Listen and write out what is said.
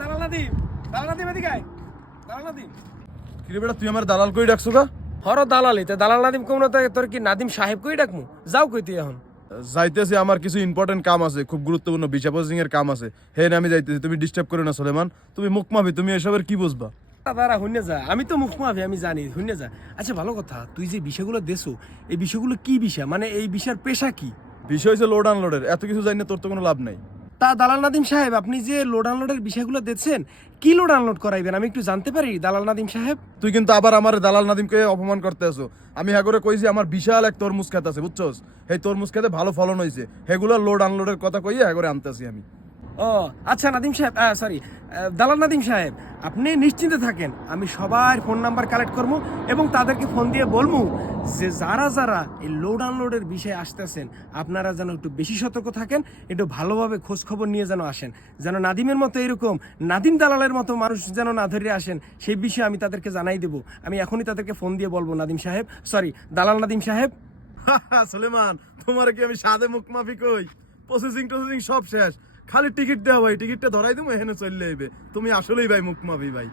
দালাল নাদিম, দালাল নাদিম এদিকে আয়। দালাল নাদিম। কিরে বেটা তুই আমার দালাল কই ডাকছো গা? হরো দালালি, তে দালাল নাদিম কোন তোর কি নাদিম সাহেব কই ডাকমু? যাও কই তুই এখন? যাইতেছি, আমার কিছু ইম্পর্টেন্ট কাম আছে, খুব গুরুত্বপূর্ণ ভিসা প্রসেসিং এর কাম আছে। হে আমি যাইতেছি, তুমি ডিস্টার্ব করো না সুলেমান। তুমি মুখ মাফি, তুমি এসবের কি বুঝবা? দাঁড়া হুন্নে যা, আমি তো মুখ মাফি, আমি জানি, হুন্নে যা। আচ্ছা ভালো কথা, তুই যে বিষয়গুলো দেছো, এই বিষয়গুলো কি বিষয়, মানে এই বিষয়ের পেশা কি? বিষয় হচ্ছে লোড আনলোডের, এত কিছু জানি না তোর তো কোনো লাভ নাই। তা দালাল নাদিম সাহেব, আপনি যে লোড আনলোডের বিষয়গুলো দিচ্ছেন, কি লোড আনলোড করাইবেন আমি একটু জানতে পারি দালাল নাদিম সাহেব? তুই কিন্তু আবার আমার দালাল নাদিমকে অপমান করতে আছো। আমি হ্যাঁ করে কইছি আমার বিশাল এক তরমুজ খেত আছে, বুঝছস? এই তরমুজ খেতে ভালো ফলন হয়েছে, সেগুলো লোড আনলোডের কথা কইয়া হ্যাঁ করে আনতেছি আমি। ও আচ্ছা নাদিম সাহেব, সরি দালাল নাদিম সাহেব, আপনি নিশ্চিন্তে থাকেন, আমি সবার ফোন নাম্বার কালেক্ট করবো এবং তাদেরকে ফোন দিয়ে বলবো যে যারা যারা এই লোড আনলোডের বিষয়ে আসতেছেন আপনারা যেন একটু বেশি সতর্ক থাকেন, একটু ভালোভাবে খোঁজ খবর নিয়ে যেন আসেন, যেন নাদিমের মতো এরকম নাদিম দালালের মতো মানুষ যেন না ধরে আসেন, সেই বিষয়ে আমি তাদেরকে জানাই দেবো। আমি এখনই তাদেরকে ফোন দিয়ে বলবো নাদিম সাহেব, সরি দালাল নাদিম সাহেব। সুলেমান, তোমার কি আমি সাদে মুখ মাফি কই? প্রসেসিং টসেসিং সব শেষ, খালি টিকিট দেওয়া ভাই, টিকিটটা ধরাই দেবো, এখানে চলে আইবে। তুমি আসলেই ভাই মুখ মাফি ভাই।